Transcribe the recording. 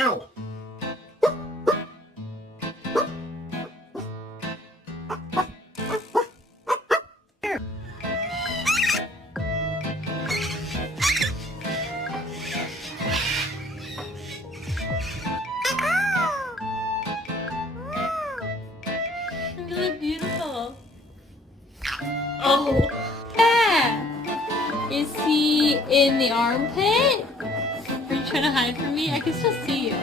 Ow! Really beautiful. Oh, yeah. Is he in the armpit? Are you trying to hide from me? I can still see you.